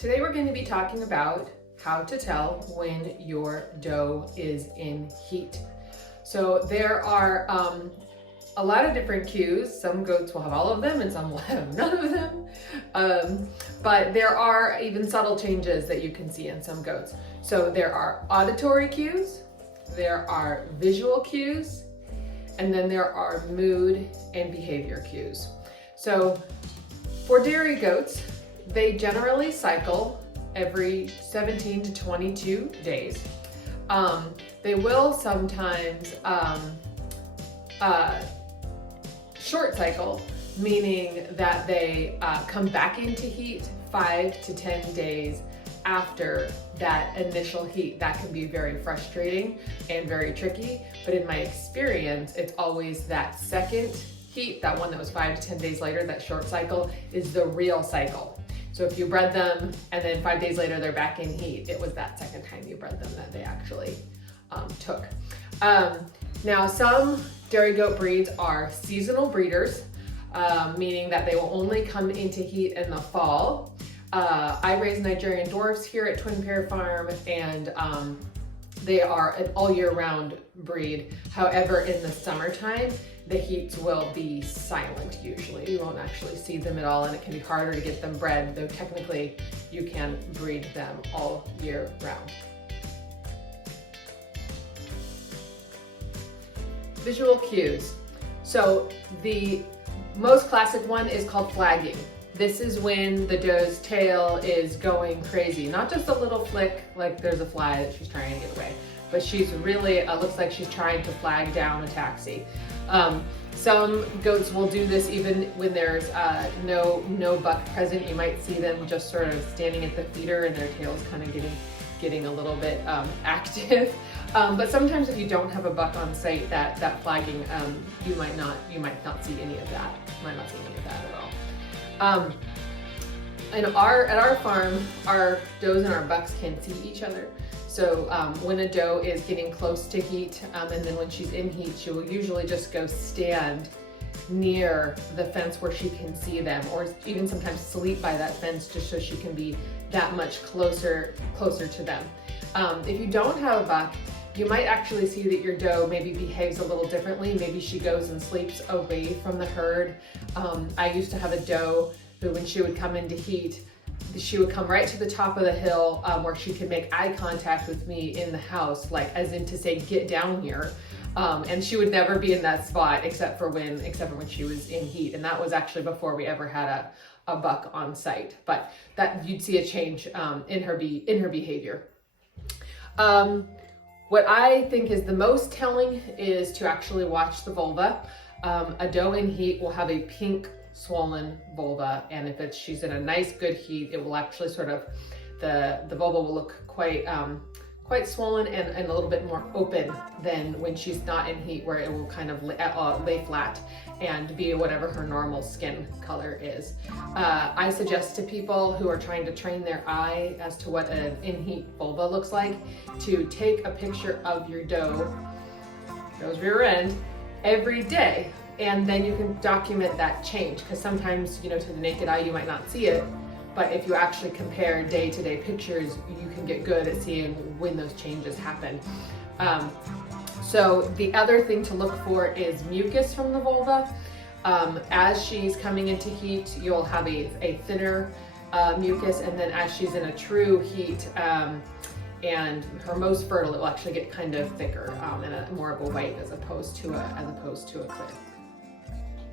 Today we're going to be talking about how to tell when your doe is in heat. So there are a lot of different cues. Some goats will have all of them and some will have none of them. But there are even subtle changes that you can see in some goats. So there are auditory cues, there are visual cues, and then there are mood and behavior cues. So for dairy goats, they generally cycle every 17 to 22 days. They will sometimes short cycle, meaning that they come back into heat 5 to 10 days after that initial heat. That can be very frustrating and very tricky, but in my experience, it's always that second heat, that one that was 5 to 10 days later, that short cycle, is the real cycle. So if you bred them and then 5 days later they're back in heat, it was that second time you bred them that they actually took. Now some dairy goat breeds are seasonal breeders, meaning that they will only come into heat in the fall. I raise Nigerian dwarfs here at Twin Pair Farm, and they are an all year round breed. However, in the summertime, the heats will be silent usually. You won't actually see them at all, and it can be harder to get them bred, though technically you can breed them all year round. Visual cues. So the most classic one is called flagging. This is when the doe's tail is going crazy. Not just a little flick, like there's a fly that she's trying to get away, but she's really, looks like she's trying to flag down a taxi. Some goats will do this even when there's no buck present. You might see them just sort of standing at the feeder and their tail's kind of getting a little bit active. But sometimes if you don't have a buck on site, that flagging, you might not see any of that. You might not see any of that at all. At our farm, our does and our bucks can see each other. So when a doe is getting close to heat, and then when she's in heat, she will usually just go stand near the fence where she can see them, or even sometimes sleep by that fence just so she can be that much closer to them. If you don't have a buck, you might actually see that your doe maybe behaves a little differently. Maybe she goes and sleeps away from the herd. I used to have a doe who, when she would come into heat, she would come right to the top of the hill where she could make eye contact with me in the house, like as in to say, get down here. And she would never be in that spot except for when she was in heat. And that was actually before we ever had a buck on site. But that you'd see a change in her behavior. What I think is the most telling is to actually watch the vulva. A doe in heat will have a pink swollen vulva, and if she's in a nice good heat, it will actually sort of, the vulva will look quite swollen and a little bit more open than when she's not in heat, where it will kind of lay flat and be whatever her normal skin color is. I suggest to people who are trying to train their eye as to what an in-heat vulva looks like to take a picture of your doe's rear end every day, and then you can document that change, because sometimes, to the naked eye you might not see it, but if you actually compare day-to-day pictures, you can get good at seeing when those changes happen. So the other thing to look for is mucus from the vulva. As she's coming into heat, you'll have a thinner mucus, and then as she's in a true heat and her most fertile, it will actually get kind of thicker and more of a white as opposed to a clear.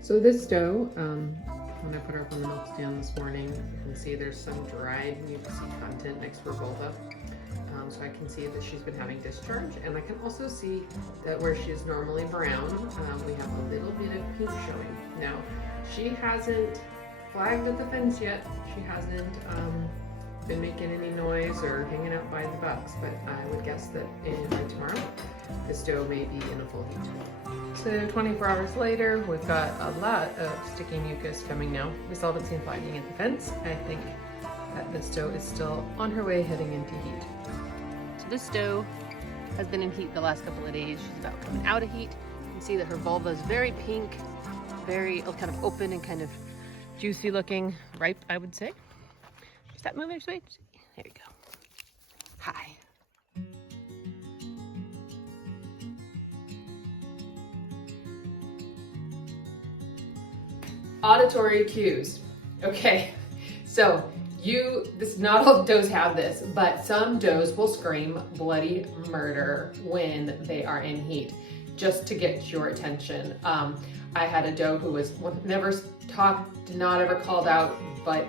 So this doe, when I put her up on the milk stand this morning, you can see there's some dried mucusy content next to her vulva. So I can see that she's been having discharge, and I can also see that where she's normally brown, we have a little bit of pink showing. Now, she hasn't flagged at the fence yet. She hasn't been making any noise or hanging out by the bucks, but I would guess that by tomorrow, this doe may be in a full heat. So 24 hours later, we've got a lot of sticky mucus coming now. We still haven't seen flagging at the fence. I think that this doe is still on her way heading into heat. So this doe has been in heat the last couple of days. She's about coming out of heat. You can see that her vulva is very pink, very kind of open and kind of juicy looking, ripe, I would say. Stop moving, sweet. There you go. Hi. Auditory cues. Okay, so not all does have this, but some does will scream bloody murder when they are in heat, just to get your attention. I had a doe who was never talked, not ever called out, but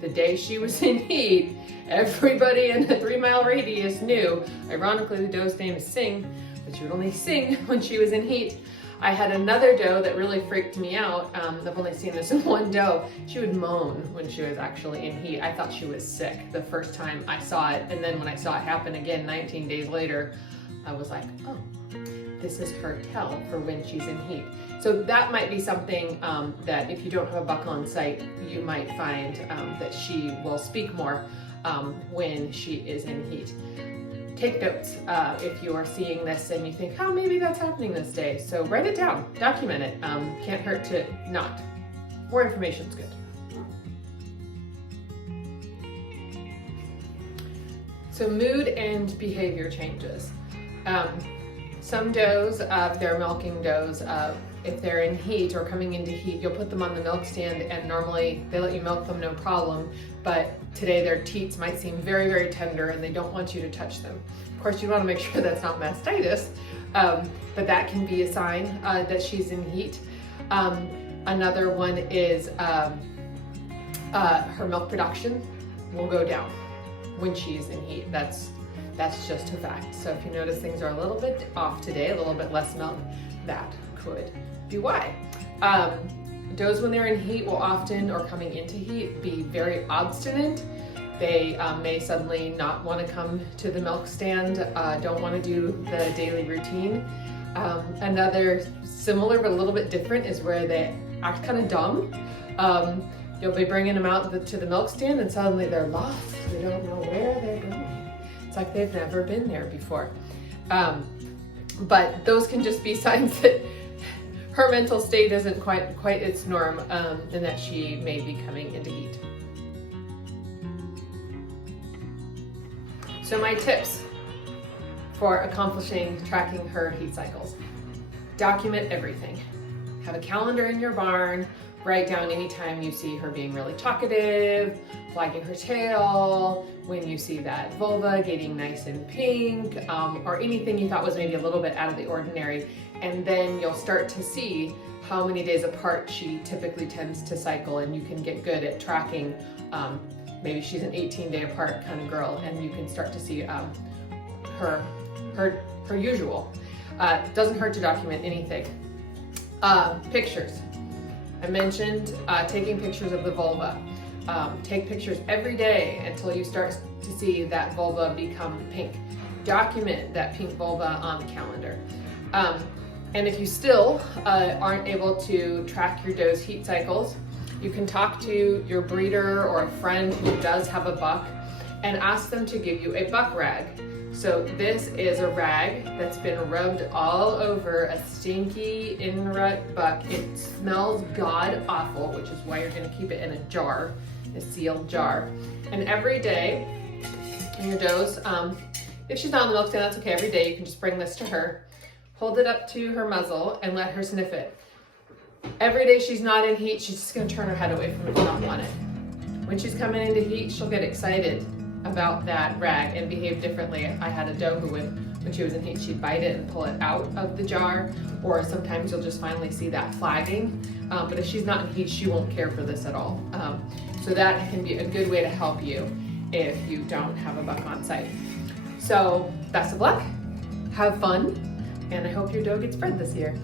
the day she was in heat, everybody in the 3-mile radius knew. Ironically, the doe's name is Sing, but she would only sing when she was in heat. I had another doe that really freaked me out. I've only seen this in one doe. She would moan when she was actually in heat. I thought she was sick the first time I saw it. And then when I saw it happen again 19 days later, I was like, oh, this is her tell for when she's in heat. So that might be something that if you don't have a buck on site, you might find that she will speak more when she is in heat. Take notes if you are seeing this and you think, oh, maybe that's happening this day. So write it down, document it. Can't hurt to not. More information is good. So mood and behavior changes. Some does, if they're milking does, if they're in heat or coming into heat, you'll put them on the milk stand and normally they let you milk them no problem, but today their teats might seem very, very tender and they don't want you to touch them. Of course, you want to make sure that's not mastitis, but that can be a sign that she's in heat. Another one is her milk production will go down when she's in heat. That's just a fact. So if you notice things are a little bit off today, a little bit less milk, that could be why. Does when they're in heat will often, or coming into heat, be very obstinate. They may suddenly not want to come to the milk stand, don't want to do the daily routine. Another similar but a little bit different is where they act kind of dumb. You'll be bringing them out to the milk stand and suddenly they're lost. They don't know where they're going. It's like they've never been there before. But those can just be signs that her mental state isn't quite its norm, and that she may be coming into heat. So my tips for tracking her heat cycles. Document everything. Have a calendar in your barn. Write down anytime you see her being really talkative, flagging her tail, when you see that vulva getting nice and pink, or anything you thought was maybe a little bit out of the ordinary. And then you'll start to see how many days apart she typically tends to cycle, and you can get good at tracking. Maybe she's an 18-day apart kind of girl, and you can start to see her usual. Doesn't hurt to document anything. Pictures. I mentioned taking pictures of the vulva. Take pictures every day until you start to see that vulva become pink. Document that pink vulva on the calendar. And if you still aren't able to track your doe's heat cycles, you can talk to your breeder or a friend who does have a buck and ask them to give you a buck rag. So this is a rag that's been rubbed all over a stinky in-rut buck. It smells god awful, which is why you're gonna keep it in a jar, a sealed jar. And every day, your does, if she's not on the milk stand, that's okay. Every day you can just bring this to her, hold it up to her muzzle and let her sniff it. Every day she's not in heat, she's just gonna turn her head away from it and not want it. When she's coming into heat, she'll get excited about that rag and behave differently. I had a doe who would, when she was in heat, she'd bite it and pull it out of the jar, or sometimes you'll just finally see that flagging. But if she's not in heat, she won't care for this at all. So that can be a good way to help you if you don't have a buck on site. So best of luck, have fun, and I hope your doe gets bred this year.